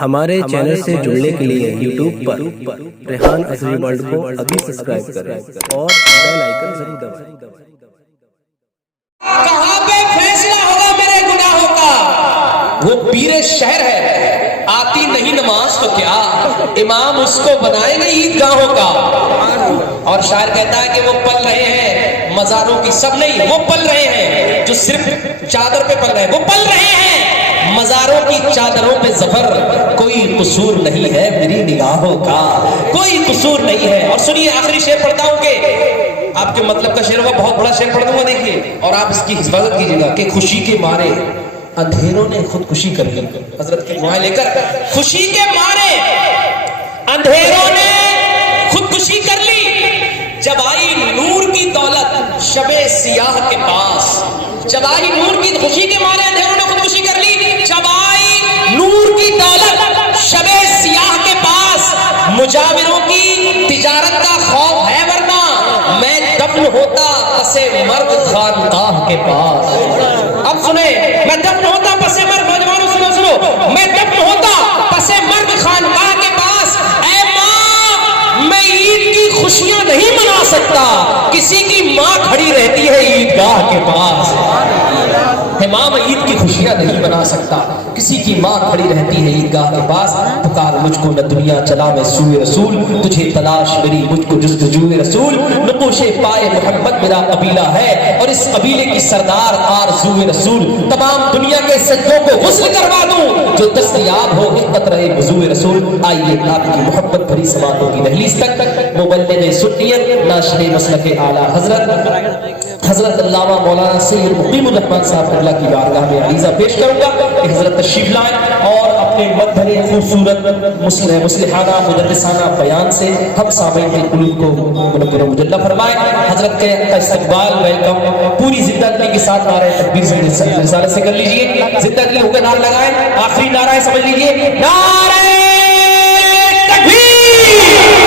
ہمارے چینل سے جڑنے کے لیے یوٹیوب پر ریحان ازری ورلڈ کو ابھی سبسکرائب کریں اور بیل آئیکن ضرور دبائیں۔ کہاں پہ فیصلہ ہوگا میرے گناہوں کا؟ وہ پیر شہر ہے، آتی نہیں نماز تو کیا، امام اس کو بنائیں گے عیدگاہوں کا۔ اور شاعر کہتا ہے کہ وہ پل رہے ہیں مزاروں کی، سب نہیں، وہ پل رہے ہیں جو صرف چادر پہ پل رہے ہیں، وہ پل رہے ہیں مزاروں کی چادروں پہ ظفر۔ کوئی قصور نہیں ہے میری نگاہوں کا، کوئی قصور نہیں ہے۔ اور سنیے آخری شعر پڑھتا ہوں کہ آپ کے مطلب کا شعر ہوگا، بہت بڑا شعر پڑھ دوں گا، دیکھیے اور آپ اس کی حفاظت کیجیے گا کہ خوشی کے مارے اندھیروں نے خودکشی کر لی۔ حضرت کی دعائیں لے کر، خوشی کے مارے اندھیروں نے خودکشی کر لی، جب آئی نور کی دولت شب سیاہ کے پاس۔ جب آئی نور کی، خوشی کے مارے اندھیروں نے خودکشی کر لی، جب آئی نور کی دولت شب سیاہ کے پاس۔ مجاوروں کی تجارت کا خوف ہے ورنہ میں دفن ہوتا پس مرگ خانقاہ کے پاس۔ اب سنیں، میں دفن ہوتا پس مرگ، نوجوانوں سنو سنو، میں دفن ہوتا پس مرگ خانقاہ کے پاس۔ اے ماں، میں عید کی خوشیاں نہیں منا سکتا، کسی کی ماں کھڑی رہتی ہے عیدگاہ کے پاس۔ امام عید کی خوشیاں نہیں بنا سکتا، کسی کی ماں کھڑی رہتی ہے عیدگاہ کے پاس۔ پکار مجھ کو نہ دنیا چلا میں سوئے رسول، تجھے تلاش میری مجھ کو جستجوئے رسول۔ نقوش پائے محمد میرا قبیلہ ہے، اور اس قبیلے کی سردار آرزوئے رسول۔ تمام دنیا کے سجدوں کو غسل کروا دوں جو دستیاب ہو ایک قطرہ وضوء رسول۔ آئیے آپ کی محبت بھری سماعتوں کی دہلیز تک، مبلغ سنیت ناشر مسلک اعلیٰ حضرت علامہ مولانا سید مقیم الرحمن صاحب اللہ کی بارگاہ میں عریضہ پیش کروں گا کہ حضرت تشریف لائیں اور اپنے مد بھرے خوبصورت مصلحانہ مدرسانہ بیان سے ہم سامعین کے قلوب کو منور و مجلہ فرمائیں۔ حضرت کے استقبال ویلکم پوری زندہ دلی کے ساتھ نعرہ تکبیر سے رسالت سے کر لیجئے۔ زندہ دلی ہو کے نعرہ لگائیں، آخری نعرہ سمجھ لیجئے، نعرہ تکبیر۔